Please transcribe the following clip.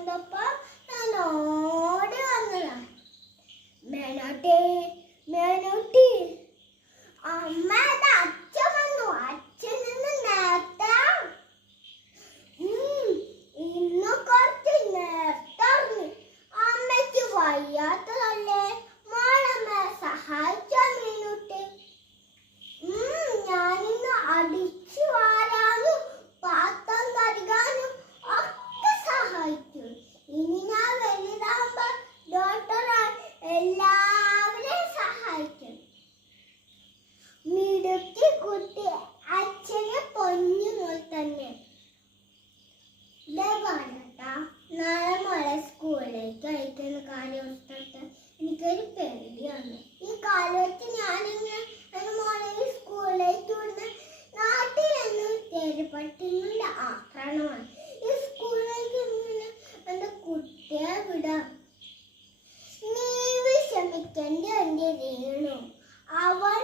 കണ്ടപ്പോൾ ഞാൻ ഓടി വന്നതാണ്. മേനോട്ടി മേനോട്ടി അമ്മയുടെ അച്ഛൻ വന്നു. അച്ഛൻ നിന്ന് നേരത്തെ ഇന്ന് കുറച്ച് നേരത്തെ അറിഞ്ഞു. അമ്മയ്ക്ക് വയ്യാത്തതല്ലേ, മോളമ്മയെ സഹായിച്ചാ മീനുട്ടി. ഞാനിന്ന് അടിച്ചു വാരാനും പാത്രം കഴുകാനും ഒക്കെ സഹായിച്ചു. ഇനി ഞാൻ വലുതാകുമ്പോ ഡോക്ടറായി എല്ലാവരെയും സഹായിക്കും. മിടുക്കി കുട്ടി, അച്ഛനെ പൊന്നുമോൾ തന്നെ. നാളെ മോളെ സ്കൂളിലേക്ക് അയക്കുന്ന കാര്യം ഓർത്തിട്ട് എനിക്കൊരു പേടിയാണ്. ഈ കാലത്ത് ഞാനിങ്ങനെ മോളെ സ്കൂളിലേക്ക് വിടുന്ന നാട്ടിലൊന്നും തെരുപട്ടികളുടെ ആക്രമണമാണ്. ഈ സ്കൂളിലേക്ക് എന്റെ കുട്ടിയെ വിടാം. നീ വിഷമിക്കേണ്ട എന്റെ രേണു. അവൾ